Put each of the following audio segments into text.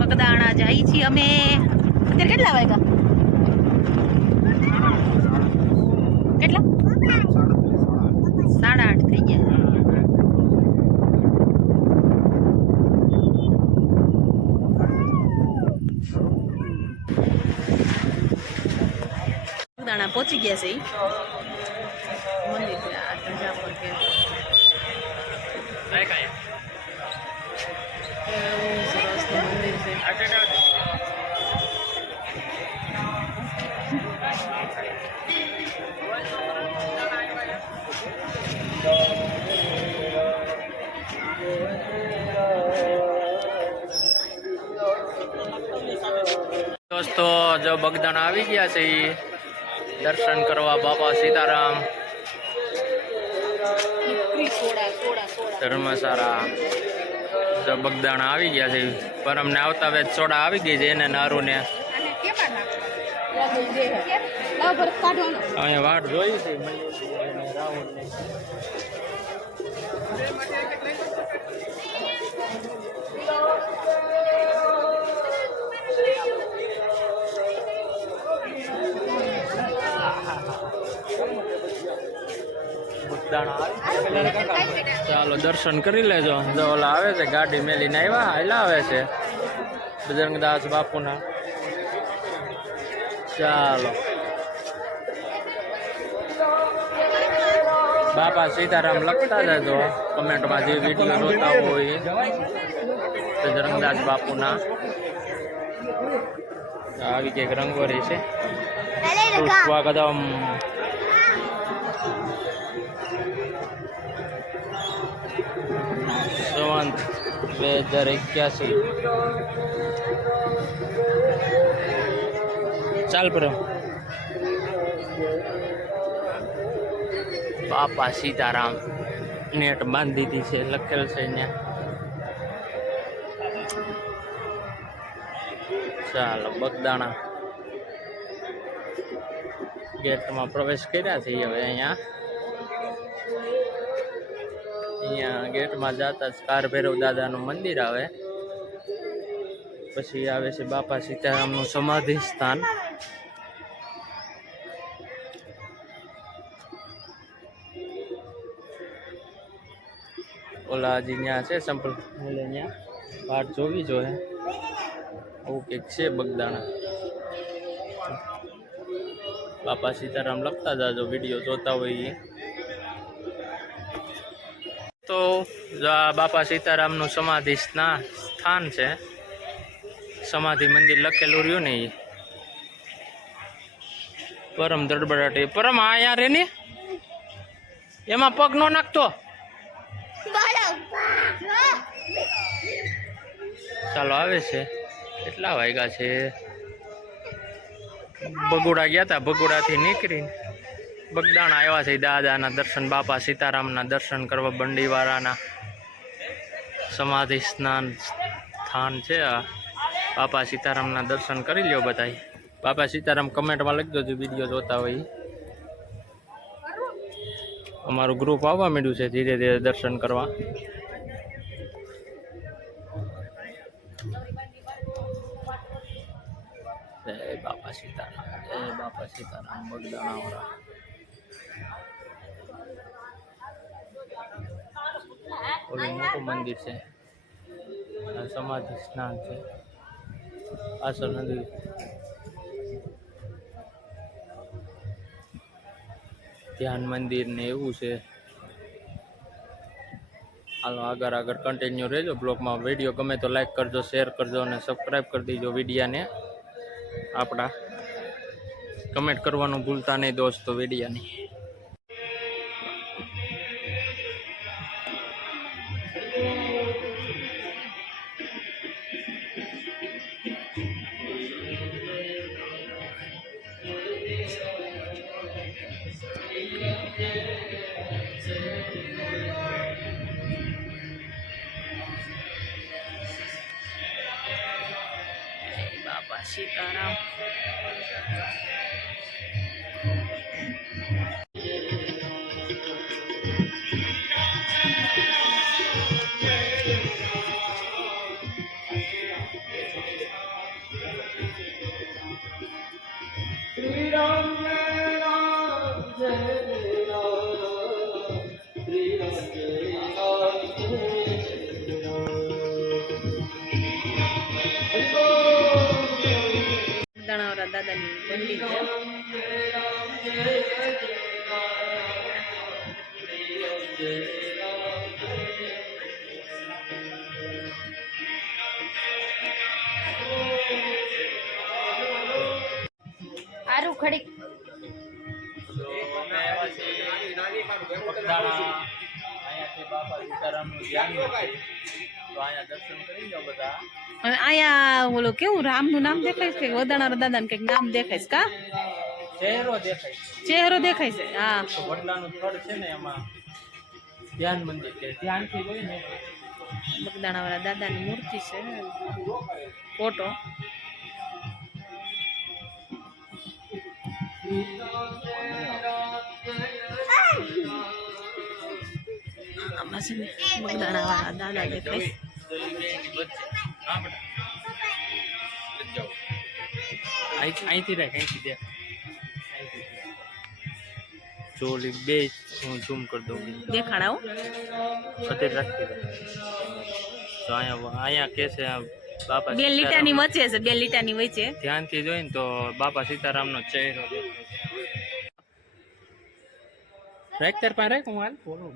બગદાણા જાય છીએ અમે. અત્યારે કેટલા વાગ્યા? કેટલા? 8:30 થઈ ગયા. બગદાણા પહોંચી ગયા છે. મંદિર છે આ ધજા પર કે સરસ મંદિર છે. દોસ્તો જો બગદાણા આવી ગયા છે દર્શન કરવા બાપા સીતારામ ધર્મશાળા. જો બગદાણા આવી ગયા છે પર અમને આવતા વેચ સોડા આવી ગઈ છે એને નારું ને અહીંયા વાટ જોઈ છે રાહુલ ને. ચાલો દર્શન કરી લેજો. જો ઓલા આવે છે ગાડી મેલીને આવ્યા હાલા આવે છે બજરંગદાસ બાપુના. ચાલો બાપા સીતારામ લખતા જજો કમેન્ટમાં જે વિડીયો જોતા હોય બજરંગદાસ બાપુના. આવી કંઈક રંગોળી છે. સ્વાગતમ. સંવંત 2081. ચાલ પર બાપા સીતારામ નેટ બાંધી દીધી છે લખેલ છે અહીંયા. ચાલો બગદાણા ગેટમાં પ્રવેશ કર્યા છે હવે. અહીંયા ગેટમાં જતા જ કાર ભૈરવ દાદાનું મંદિર આવે. પછી આવે છે બાપા સીતારામનું સમાધિ સ્થાન. ઓલા હજી ત્યાં છે સંપલ ત્યાં વાટ જોવી જોઈએ. આવું કંઈક છે બગદાણા. બાપા સીતારામ લખતા જાજો વિડીયો જોતા હોઈએ તો. આ બાપા સીતારામનું સમાધિ સ્થાન છે. સમાધિ મંદિર લખેલું રહ્યું ને એ પરમ દડબડાટી પરમ આ યાર એને એમાં પગ નો નાખતો. ચાલો આવે છે. કેટલા વાગ્યા છે? બગુડા ગયા હતા. બગુડાથી નીકળીને બગદાણા આવ્યા છે દાદાના દર્શન બાપા સીતારામના દર્શન કરવા. બંડીવાળાના સમાધિ સ્થાન છે આ. બાપા સીતારામના દર્શન કરી લ્યો બધા. બાપા સીતારામ કમેન્ટમાં લખજો જો વિડીયો જોતા હોય. અમારું ગ્રુપ આવવા માંડ્યું છે ધીરે ધીરે દર્શન કરવા. જય બાપા સીતારામ. જય બાપા સીતારામ. બગદાણા વાળા ઓલું મોટું મંદિર છે. સમાધિ સ્નાન છે પાછળ નદી. ધ્યાન મંદિર ને એવું છે. હાલો આગળ કન્ટિન્યુ રહેજો બ્લોગમાં. વિડીયો ગમે તો લાઈક કરજો, શેર કરજો અને સબસ્ક્રાઈબ કરી દેજો વિડીયાને. આપણા કમેન્ટ કરવાનું ભૂલતા નહીં દોસ્તો વિડીયાની. બાપા સીતારામ. આરું ખડી તો અમે આવ્યા છીએ બગદાણા. અહીંયાથી બાપા સીતારામનું ધ્યાન મૂર્તિ. તો અહીંયા દર્શન કરી લો બધા. અને અહીંયા ઓલો કેવું રામનું નામ દેખાય છે કે વદાણા દાદાનું કંઈક નામ દેખાય છે કા ચહેરો દેખાય છે. ચહેરો દેખાય છે હા તો વડલાનું સ્થળ છે ને એમાં ધ્યાન મંદિર છે. ધ્યાનથી જોઈ ને બગદાણા વાળા દાદાની મૂર્તિ છે ફોટો આમાં છે ને બગદાણા વાળા દાદા દેખાય અહીંથી રાખ, અહીંથી દેખ. ચોલી બે હું ઝૂમ કરી દઉં. દેખાડાઓ અત્યારે રાખી દે. તો અહીંયા કે છે બાપા બે લીટાની વચ્ચે છે બે લીટાની વચ્ચે ધ્યાનથી જોઈને તો બાપા સીતારામનો ચહેરો દેખાય છે. રાખ તાર પાસે રાખ, હું હાલ બોલું.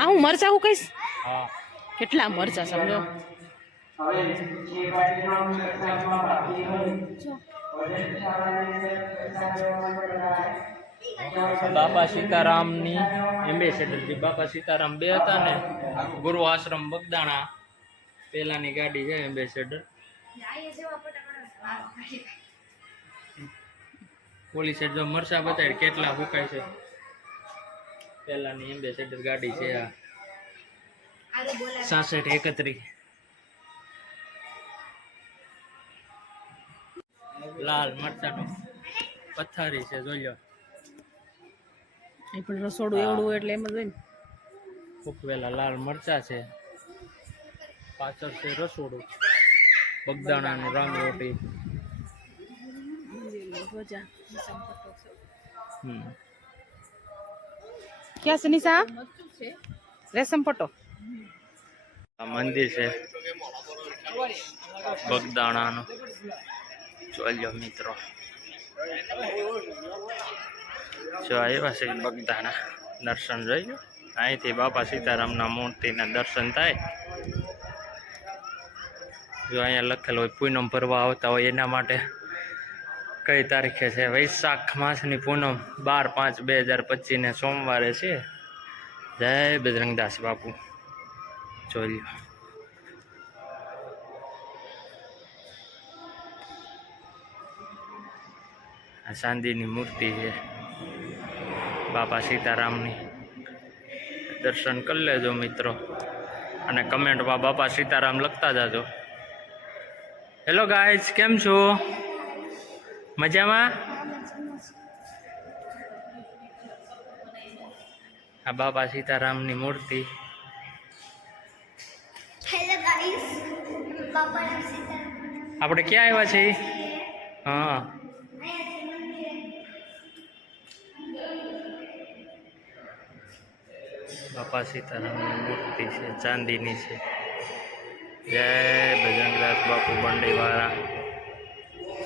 આ હું મરચા હું કહીશ હા કેટલા મરચા સમજો બાપા સીતારામની એમ્બેસેડર જે બાપા સીતારામ બે હતા ને ગુરુ આશ્રમ બગદાણા પેલાની ગાડી છે એમ્બેસેડર. પોલીસે જો મરસા બતાવી કેટલા હુકાય છે. પેલાની એમ્બેસેડર ગાડી છે આ 6631. લાલ મરચાનું પથ્થારી છે જોઈ લો. એ પણ રસોડું એવડું એટલે એમ જ હોય ને ફૂકવેલા લાલ મરચા છે. પાછળ છે રસોડું બગદાણાનું રામ રોટી. ક્યાં છે નિશા રેશમ પટ્ટો આ મંદિર છે બગદાણાનું. જોઈ મિત્રો જો આવ્યા છે બગદાણા દર્શન જોઈ લો. અહીંથી બાપા સીતારામના મૂર્તિના દર્શન થાય. જો અહીંયા લખેલું હોય પૂનમ ભરવા આવતા હોય એના માટે કઈ તારીખે છે. વૈશાખ માસની પૂનમ 12/5/2025 ને સોમવારે છે. જય બજરંગદાસ બાપુ. જોઈ લો આ ચાંદીની મૂર્તિ છે બાપા સીતારામની. દર્શન કરી લેજો મિત્રો અને કમેન્ટમાં બાપા સીતારામ લખતા જાજો. હેલો ગાઈઝ, કેમ છો? મજામાં? આ બાપા સીતારામની મૂર્તિ. હેલો ગાઈસ, બાપા સીતારામ આપણે ક્યાં આવ્યા છીએ? હા બાપા સીતારામની મૂર્તિ છે ચાંદીની છે. જય બજરંગદાસ બાપુ બંડીવાળા.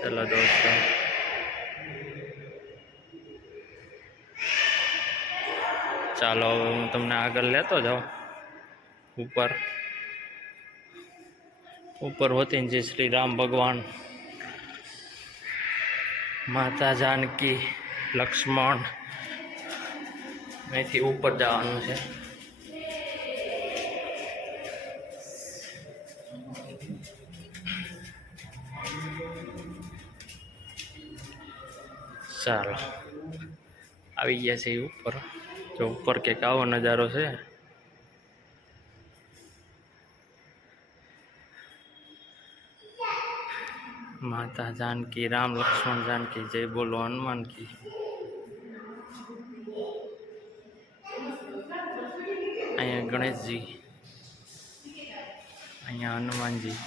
ચલો દોસ્તો ચાલો હું તમને આગળ લેતો જાઉં. ઉપર હોતી જે શ્રી રામ ભગવાન, માતા જાનકી, લક્ષ્મણ. અહીંથી ઉપર જવાનું છે. ચાલો આવી ગયા છે ઉપર. જો ઉપર કંઈક આવો નજારો છે. માતા જાનકી, રામ લક્ષ્મણ જાનકી, જય બોલો હનુમાન કી. અહીંયા ગણેશજી, અહીંયા હનુમાનજી.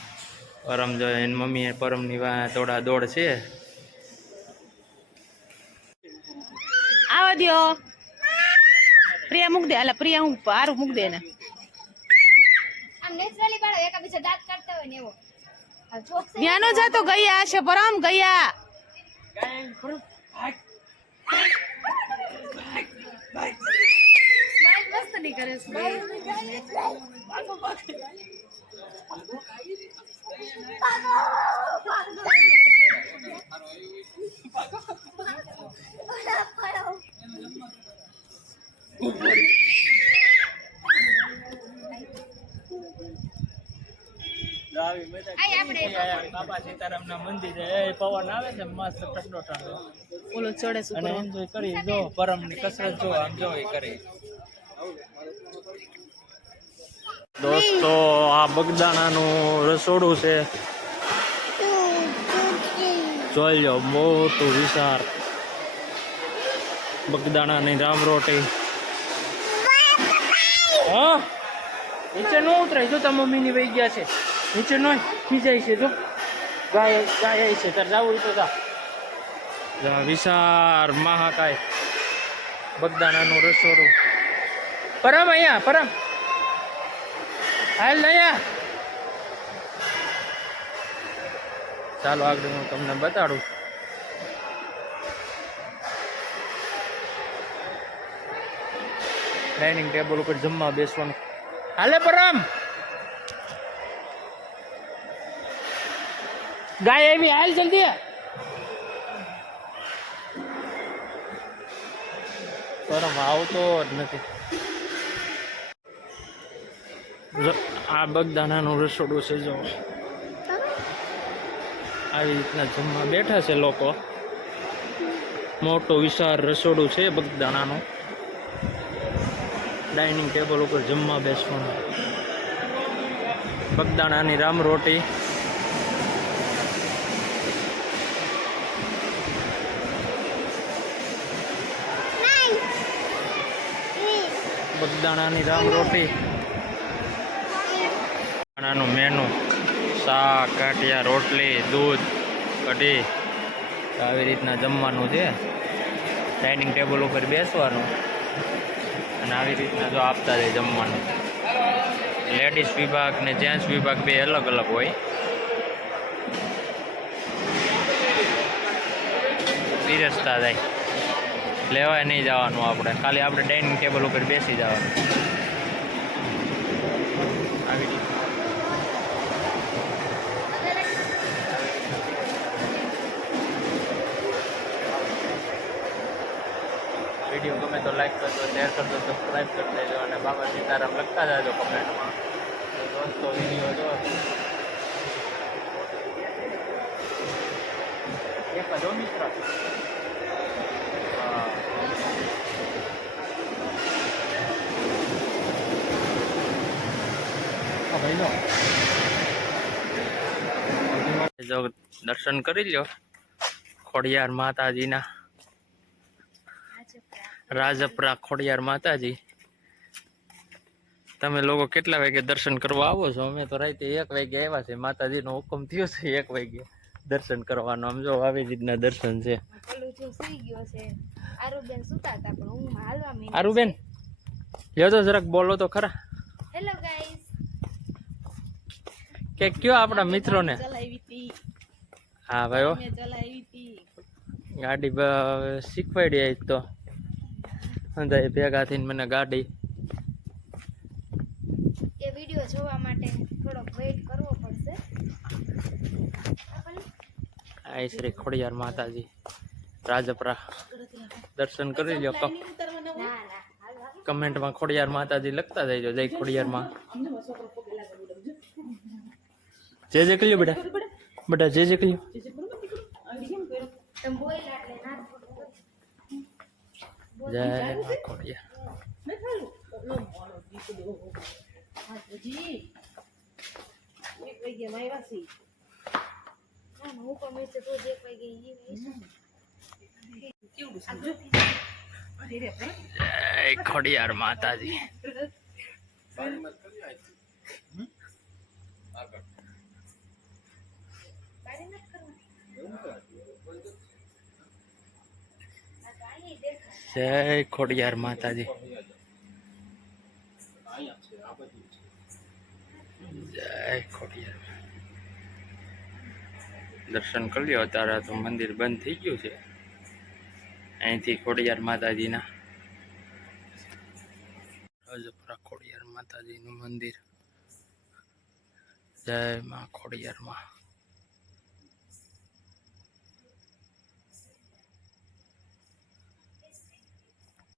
પરમ જો એની મમ્મીએ પરમની થોડા દોડ છે. આવા દો પ્રિયા મૂક દે. હાલા પ્રિયા હું હારું મૂક દે ને. આમ નેચરલી બાળો એકબીજા દાંત કાઢતા હોય ને એવો આ જોક છે. ન્યાનો જાતો ગયા છે પરમ ગયા. બાય બસ બે બાપા સીતારામના મંદિરે પવન આવે છે મસ્ત ઠંડો ઠંડો ઓલો ચડે અને એન્જોય કરી જો પરમની કસરત જો આમ જો એ કરી દોસ્તો આ બગદાણાનું રસોડું છે જોઈ લો મોટું વિશાળ બગદાણાની રામ રોટી હા નીચે ન ઉતરાય જો તાર મમ્મીની વહી ગયા છે નીચે નો ખીજાય છે જો ગાય ગાય છે તાર જવું તો જા વિશાળ મહાકાય બગદાણાનું રસોડું પરમ અહીંયા પરમ હાલ અહીંયા ચાલો આગળ હું તમને બતાડું ડાઇનિંગ ટેબલ ઉપર જમવા બેસવાનું હાલે પરમ ગાય આવી હાલ જલ્દી પરમ આવતો જ નથી આ બગદાણાનું રસોડું છે જો આવી રીતના જમવા બેઠા છે લોકો મોટું વિશાળ રસોડું છે બગદાણાનું ડાઇનિંગ ટેબલ ઉપર જમવા બેસવાનું બગદાણાની રામ રોટી બગદાણાની રામ રોટી બગદાણાનું મેનુ શાક ગાંઠિયા રોટલી દૂધ કઢી આવી રીતના જમવાનું છે ડાઇનિંગ ટેબલ ઉપર બેસવાનું અને આવી રીતના જો આપતા જાય જમવાનું લેડીઝ વિભાગ ને જેન્ટ્સ વિભાગ બે અલગ અલગ હોય પીરસતા જાય લેવાય નહીં જવાનું આપણે ખાલી આપણે ડાઇનિંગ ટેબલ ઉપર બેસી જવાનું આવી રીતે વિડીયો ગમે તો લાઈક કરજો શેર કરજો સબસ્ક્રાઈબ કરી દેજો અને બાબા સીતારામ લખતા જાજો કમેન્ટમાં તો દોસ્તો વિડીયો જો એક જો મિત્ર જો દર્શન કરી લ્યો ખોડિયાર માતાજીના રાજપરા ખોડિયાર માતાજી તમે લોકો કેટલા વાગે દર્શન કરવા આવો છો અમે તો રાતે 1 વાગે આવ્યા છે માતાજીનો હુકમ થયો છે 1 વાગે દર્શન કરવાનો આમ જો આવી રીતના દર્શન છે આરુબેન લ્યો તો જરાક બોલો તો ખરા હેલો ગાઈસ કે કયો આપણા મિત્રોને હા ભાઈઓ ગાડી શીખવાડી આજ તો અંદાજે ભેગા થઈને મને ગાડી એ વિડિયો જોવા માટે થોડો વેઇટ કરવો પડશે આ શ્રી ખોડિયાર માતાજી રાજપરા દર્શન કરી લ્યો કમેન્ટમાં ખોડિયાર માતાજી લખતા જઈજો જય ખોડિયારમાં જે કહ્યું બેટા જે કહ્યું જય મા ખોડિયાર જય ખોડિયાર માતાજી જય ખોડિયાર માતાજી જય ખોડિયાર દર્શન કરી લ્યો અત્યારે તો મંદિર બંધ થઈ ગયું છે અહીંથી ખોડિયાર માતાજીના માતાજીનું મંદિર. જય માં ખોડિયારમાં.